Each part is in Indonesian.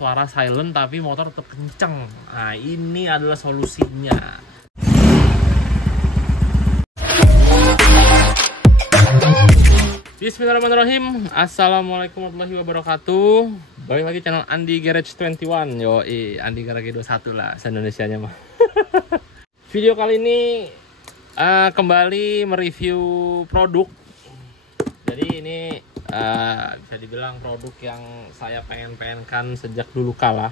suara silent tapi motor tetap kenceng. Nah, ini adalah solusinya. Bismillahirrahmanirrahim. Assalamualaikum warahmatullahi wabarakatuh. Balik lagi channel Andi Garage 21. Yoi, Andi Garage 21 lah se-Indonesianya mah. Video kali ini kembali mereview produk. Jadi ini bisa dibilang produk yang saya pengen-pengenkan sejak dulu kala.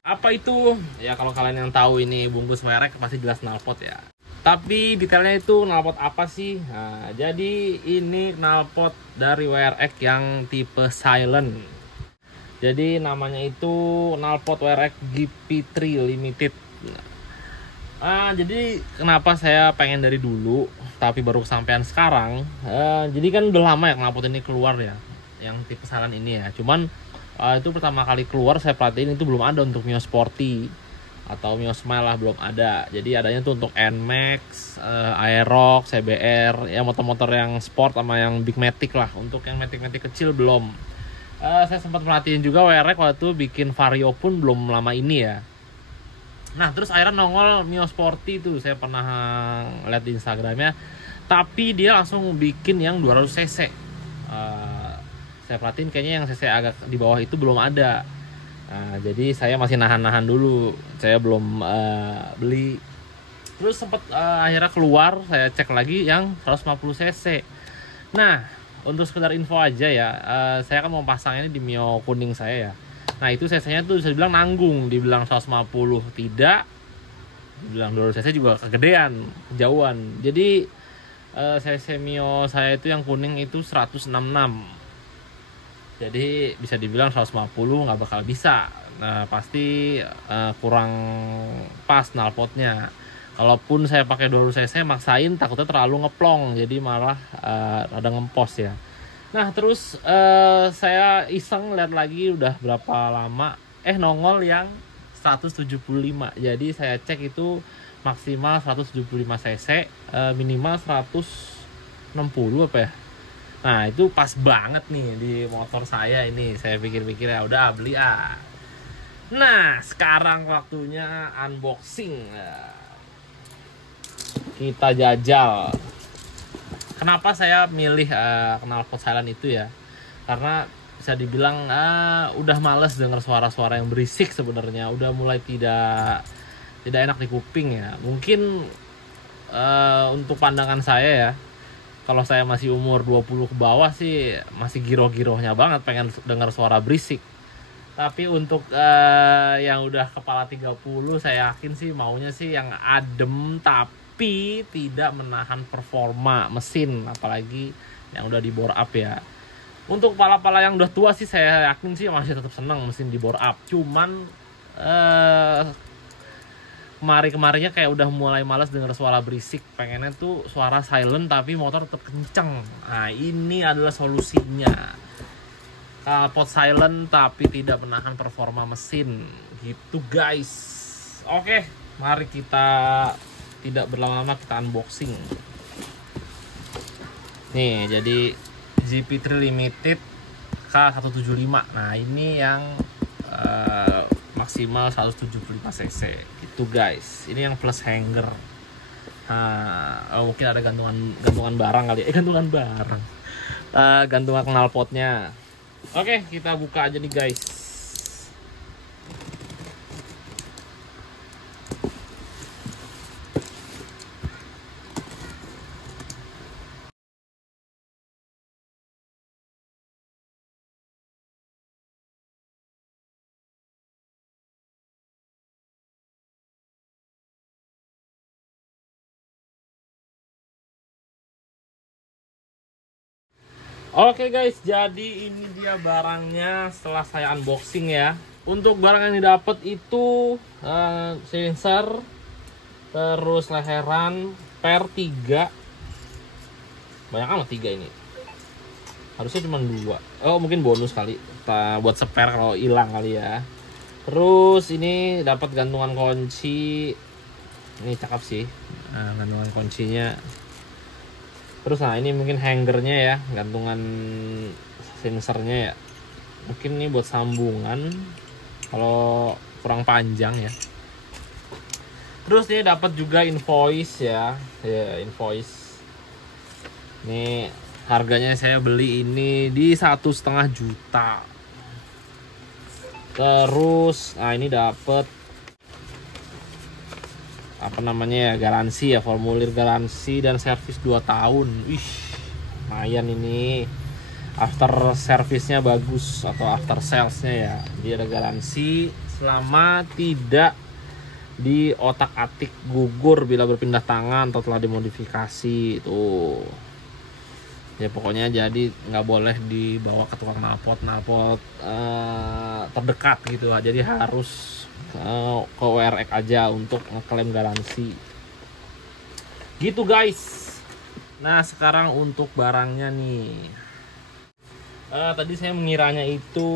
Apa itu? Ya kalau kalian yang tahu ini bungkus merek pasti jelas knalpot ya. Tapi detailnya itu knalpot apa sih? Nah, jadi ini knalpot dari WRX yang tipe silent. Jadi namanya itu knalpot WRX GP3 Limited. Jadi kenapa saya pengen dari dulu tapi baru kesampaian sekarang. Jadi kan udah lama ya knalpot ini keluar ya, yang tipe silent ini ya. Cuman itu pertama kali keluar saya perhatiin itu belum ada untuk Mio Sporty atau Mio Smile lah, belum ada. Jadi adanya tuh untuk NMAX, Aerox, CBR, ya motor-motor yang sport sama yang Big Matic lah. Untuk yang Matic-Matic kecil belum. Saya sempat perhatiin juga WRX waktu itu bikin Vario pun belum lama ini ya. Nah terus akhirnya nongol Mio Sporty tuh, saya pernah lihat di Instagramnya, tapi dia langsung bikin yang 200 cc. Saya perhatiin kayaknya yang cc agak di bawah itu belum ada. Nah, jadi saya masih nahan-nahan dulu, saya belum beli. Terus sempat akhirnya keluar, saya cek lagi yang 150 cc. Nah untuk sekedar info aja ya, saya kan mau pasang ini di Mio kuning saya ya. Nah itu cc-nya tuh bisa dibilang nanggung, dibilang 150 tidak, dibilang 200 cc juga kegedean, kejauhan. Jadi cc Mio saya itu yang kuning itu 166. Jadi bisa dibilang 150 nggak bakal bisa. Nah pasti kurang pas knalpotnya. Kalaupun saya pakai 200 cc maksain takutnya terlalu ngeplong, jadi malah rada ngempos ya. Nah terus saya iseng lihat lagi udah berapa lama nongol yang 175. Jadi saya cek itu maksimal 175 cc, minimal 160 apa ya. Nah itu pas banget nih di motor saya ini. Saya pikir-pikir ya udah beli ah. Nah sekarang waktunya unboxing. Kita jajal. Kenapa saya milih knalpot silent itu ya? Karena bisa dibilang udah males dengar suara-suara yang berisik sebenarnya. Udah mulai tidak enak di kuping ya. Mungkin untuk pandangan saya ya, kalau saya masih umur 20 ke bawah sih masih giroh-girohnya banget pengen dengar suara berisik. Tapi untuk yang udah kepala 30 saya yakin sih maunya sih yang adem tapi tidak menahan performa mesin, apalagi yang udah di bore up ya. Untuk pala-pala yang udah tua sih saya yakin sih masih tetap seneng mesin di bore up. Cuman kemarin-kemarinnya kayak udah mulai malas dengar suara berisik, pengennya tuh suara silent tapi motor tetap kenceng. Nah ini adalah solusinya, knalpot silent tapi tidak menahan performa mesin gitu guys. Oke, mari kita tidak berlama-lama kita unboxing. Nih jadi GP3 Limited K175. Nah ini yang maksimal 175 cc itu guys. Ini yang plus hanger. Mungkin ada gantungan barang kali ya. Gantungan knalpotnya. Oke, kita buka aja nih guys. Oke guys, jadi ini dia barangnya setelah saya unboxing ya. Untuk barang yang didapat itu sensor, terus leheran, per 3. Banyak amat 3 ini. Harusnya cuma 2. Oh mungkin bonus kali, buat spare kalau hilang kali ya. Terus ini dapat gantungan kunci. Ini cakep sih, gantungan kuncinya. Terus nah ini mungkin hangernya ya, gantungan sensornya ya. Mungkin ini buat sambungan. kalau kurang panjang ya. Terus ini dapat juga invoice ya, invoice. Ini harganya saya beli ini di 1,5 juta. Terus, nah ini dapat apa namanya ya, garansi ya, formulir garansi dan servis 2 tahun. Wih, lumayan ini. After service-nya bagus atau after sales-nya ya. Dia ada garansi selama tidak di otak-atik gugur bila berpindah tangan atau telah dimodifikasi. Tuh. Ya pokoknya jadi nggak boleh dibawa ke tukang knalpot terdekat gitu lah. Jadi harus ke WRX aja untuk ngeklaim garansi gitu guys. Nah sekarang untuk barangnya nih, tadi saya mengiranya itu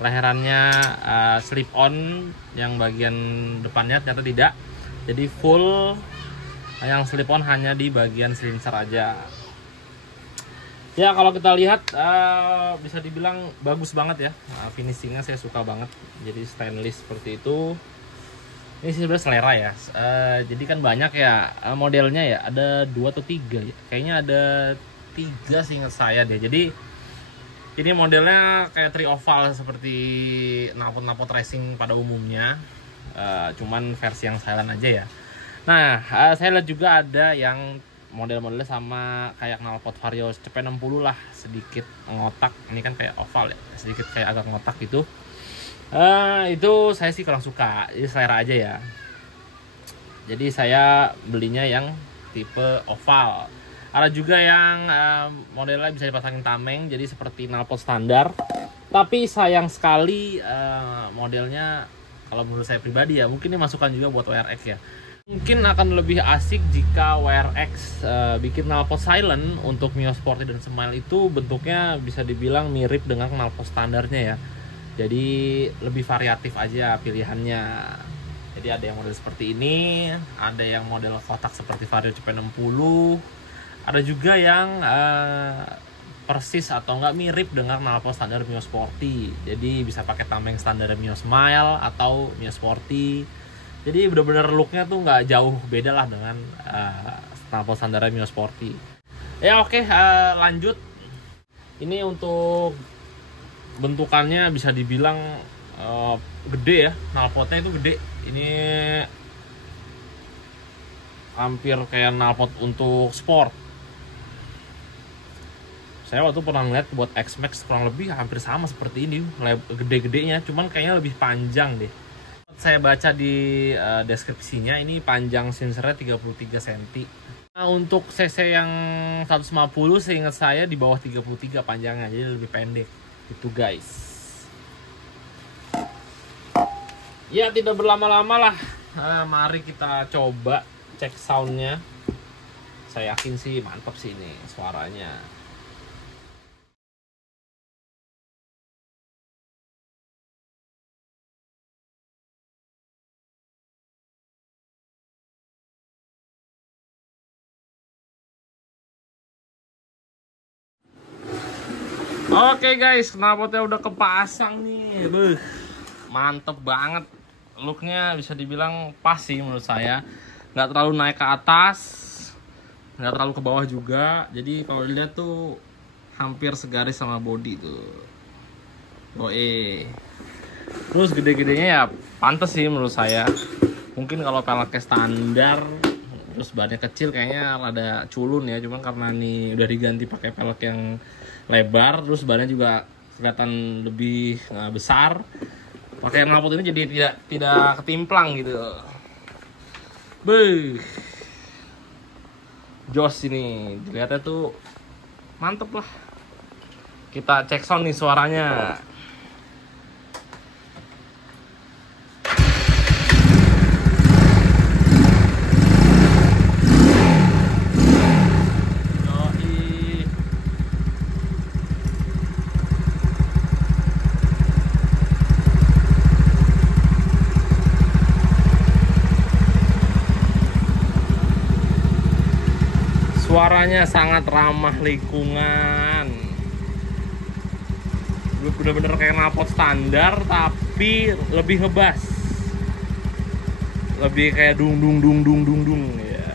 leherannya slip on yang bagian depannya, ternyata tidak. Jadi full yang slip on hanya di bagian silencer aja. Ya kalau kita lihat bisa dibilang bagus banget ya, finishingnya saya suka banget. Jadi stainless seperti itu. Ini sih sebenarnya selera ya. Jadi kan banyak ya modelnya ya, ada 2 atau 3 ya. Kayaknya ada 3 sih ingat saya deh. Jadi ini modelnya kayak tri-oval seperti knalpot racing pada umumnya. Cuman versi yang silent aja ya. Nah saya lihat juga ada yang model-modelnya sama kayak knalpot Vario CP60 lah, sedikit ngotak. Ini kan kayak oval ya, sedikit kayak agak ngotak gitu. Itu saya sih kurang suka, ini selera aja ya. Jadi saya belinya yang tipe oval. Ada juga yang modelnya bisa dipasangin tameng, jadi seperti knalpot standar. Tapi sayang sekali modelnya, kalau menurut saya pribadi ya, mungkin ini masukan juga buat WRX ya. Mungkin akan lebih asik jika WRX bikin knalpot silent untuk Mio Sporty dan Smile itu bentuknya bisa dibilang mirip dengan knalpot standarnya ya. Jadi lebih variatif aja pilihannya. Jadi ada yang model seperti ini, ada yang model kotak seperti Vario CP60, ada juga yang persis atau enggak mirip dengan knalpot standar Mio Sporty. Jadi bisa pakai tameng standar Mio Smile atau Mio Sporty. Jadi bener-bener looknya tuh nggak jauh beda lah dengan knalpot standar Mio Sporty. Ya oke, lanjut. Ini untuk bentukannya bisa dibilang gede ya, knalpotnya itu gede. Ini hampir kayak knalpot untuk sport. Saya waktu pernah ngeliat buat X-Max kurang lebih hampir sama seperti ini, gede-gedenya, cuman kayaknya lebih panjang deh. Saya baca di deskripsinya ini panjang sensornya 33 cm. Nah, untuk cc yang 150 seingat saya di bawah 33 panjangnya, jadi lebih pendek itu guys. Ya tidak berlama-lama lah, mari kita coba cek soundnya. Saya yakin sih mantap sih ini suaranya. Oke guys, knalpotnya udah kepasang nih. Beuh, mantep banget. Looknya bisa dibilang pas sih menurut saya. Nggak terlalu naik ke atas, nggak terlalu ke bawah juga. Jadi kalau dilihat tuh hampir segaris sama body tuh. Terus gede-gedenya ya pantas sih menurut saya. Mungkin kalau peleknya standar terus bannya kecil kayaknya rada culun ya. Cuman karena nih udah diganti pakai pelek yang lebar, terus bannya juga kelihatan lebih besar. Pakai knalpot ini jadi tidak ketimplang gitu. Beuh, jos ini dilihatnya tuh mantep lah. Kita cek sound nih suaranya. Suaranya sangat ramah lingkungan. Bener-bener kayak knalpot standar, tapi lebih ngebas, lebih kayak dung ya.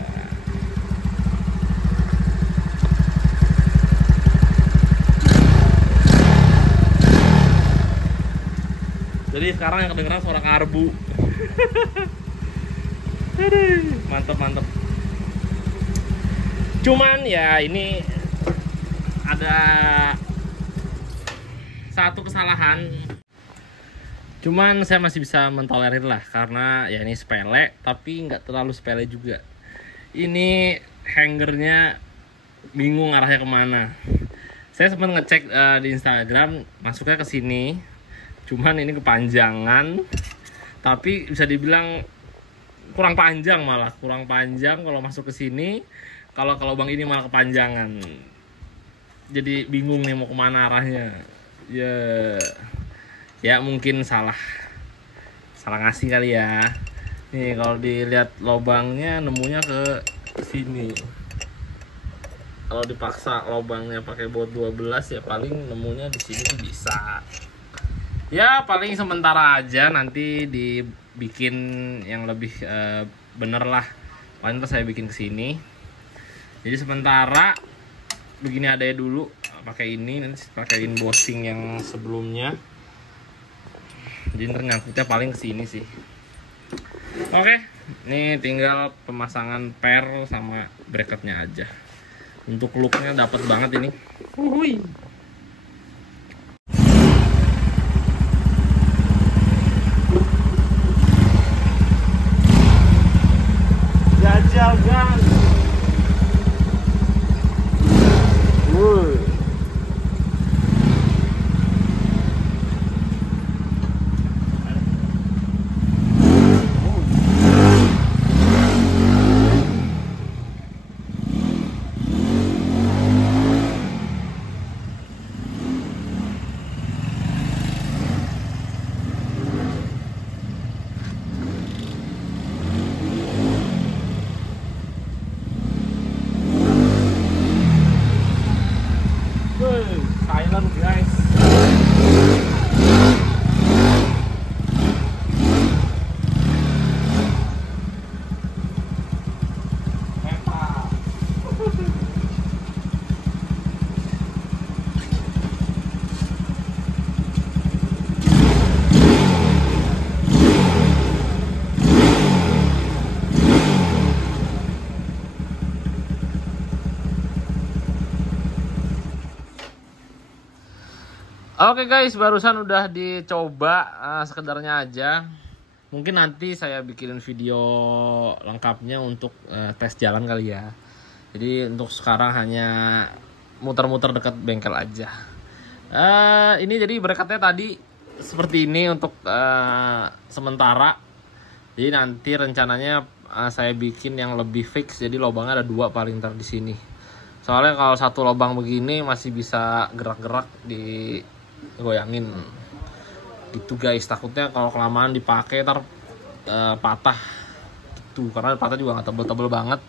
Jadi sekarang yang kedengeran suara karbu. Mantep. Cuman ya ini ada satu kesalahan. Cuman saya masih bisa mentolerir lah, karena ya ini sepele tapi nggak terlalu sepele juga. Ini hangernya bingung arahnya kemana. Saya sempat ngecek di Instagram, masuknya ke sini. Cuman ini kepanjangan, tapi bisa dibilang kurang panjang, malah kurang panjang kalau masuk ke sini. Kalau lubang ini malah kepanjangan. Jadi bingung nih mau kemana arahnya. Ya mungkin salah ngasih kali ya. Nih kalau dilihat lubangnya nemunya ke sini. Kalau dipaksa lubangnya pakai baut 12 ya paling nemunya di sini tuh bisa. Ya paling sementara aja, nanti dibikin yang lebih bener lah. Paling saya bikin kesini. Jadi sementara begini adanya dulu, pakai ini, nanti pakaiin bosing yang sebelumnya. Jadi nyangkutnya paling kesini sih. Oke, ini tinggal pemasangan per sama bracketnya aja. Untuk looknya dapet banget ini. Uhuy. Jajal gang. Silent guys. Mantap. Oke guys, barusan udah dicoba, sekedarnya aja. Mungkin nanti saya bikinin video lengkapnya untuk tes jalan kali ya. Jadi untuk sekarang hanya muter-muter dekat bengkel aja. Ini jadi bracketnya tadi seperti ini untuk sementara. Jadi nanti rencananya saya bikin yang lebih fix. Jadi lubangnya ada 2 paling ntar di sini. Soalnya kalau satu lubang begini masih bisa gerak-gerak di goyangin gitu guys. Takutnya kalau kelamaan dipakai ntar patah gitu, karena patah juga nggak tebel-tebel banget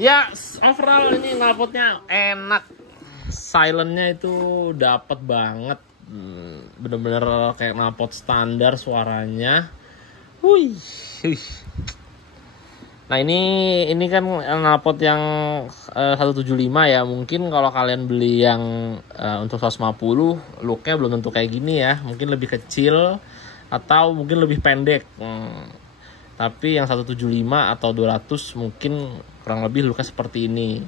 ya. Overall ini knalpotnya enak, silentnya itu dapet banget, bener-bener kayak knalpot standar suaranya. Wih. Nah ini kan knalpot yang 175 ya. Mungkin kalau kalian beli yang untuk 150, looknya belum tentu kayak gini ya. Mungkin lebih kecil atau mungkin lebih pendek. Tapi yang 175 atau 200 mungkin kurang lebih looknya seperti ini.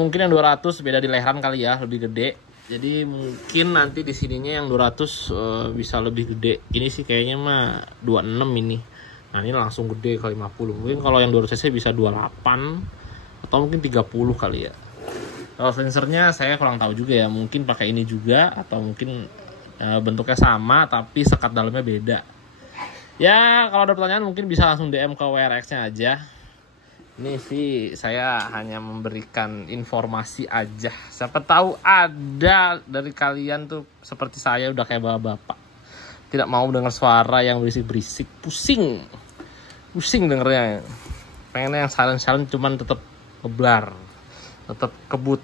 Mungkin yang 200 beda di leheran kali ya, lebih gede. Jadi mungkin nanti di sininya yang 200 bisa lebih gede. Ini sih kayaknya mah 26 ini. Nah ini langsung gede kali 50. Mungkin kalau yang 200cc bisa 28 atau mungkin 30 kali ya. Kalau sensornya saya kurang tahu juga ya. Mungkin pakai ini juga atau mungkin bentuknya sama tapi sekat dalamnya beda. Ya kalau ada pertanyaan mungkin bisa langsung DM ke WRX-nya aja. Ini sih saya hanya memberikan informasi aja. Siapa tahu ada dari kalian tuh seperti saya udah kayak bapak-bapak, tidak mau dengar suara yang berisik-berisik, pusing dengernya. Pengennya yang silent cuman tetap ngeblar, tetap kebut.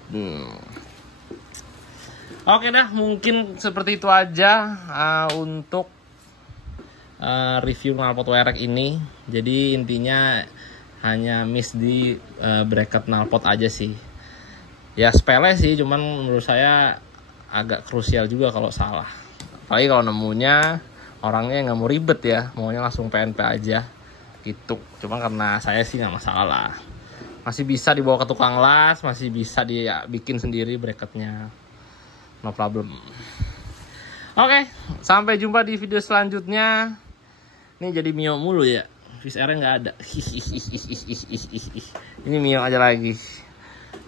Oke dah, mungkin seperti itu aja untuk review knalpot WRX ini. Jadi intinya hanya miss di bracket knalpot aja sih. Ya sepele sih, cuman menurut saya agak krusial juga kalau salah. Apalagi kalau nemunya orangnya nggak mau ribet ya, maunya langsung PNP aja gitu. Cuma karena saya sih nggak masalah, masih bisa dibawa ke tukang las, masih bisa bikin sendiri bracketnya, no problem. Oke, sampai jumpa di video selanjutnya. Ini jadi Mio mulu ya, Fish Air nggak ada. Ini Mio aja lagi.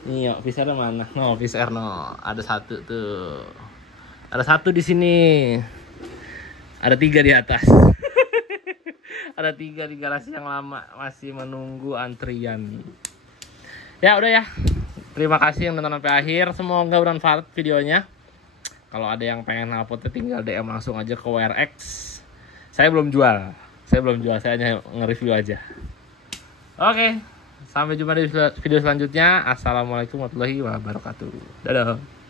Mio, Fish Air mana? No, Fish Air no, ada satu tuh. Ada satu di sini. Ada 3 di atas. Ada 3 di garasi yang lama, masih menunggu antrian. Ya udah ya. Terima kasih yang nonton sampai akhir. Semoga bermanfaat videonya. Kalau ada yang pengen knalpotnya tinggal DM langsung aja ke WRX. Saya belum jual. Saya hanya nge-review aja. Oke. Sampai jumpa di video selanjutnya. Assalamualaikum warahmatullahi wabarakatuh. Dadah.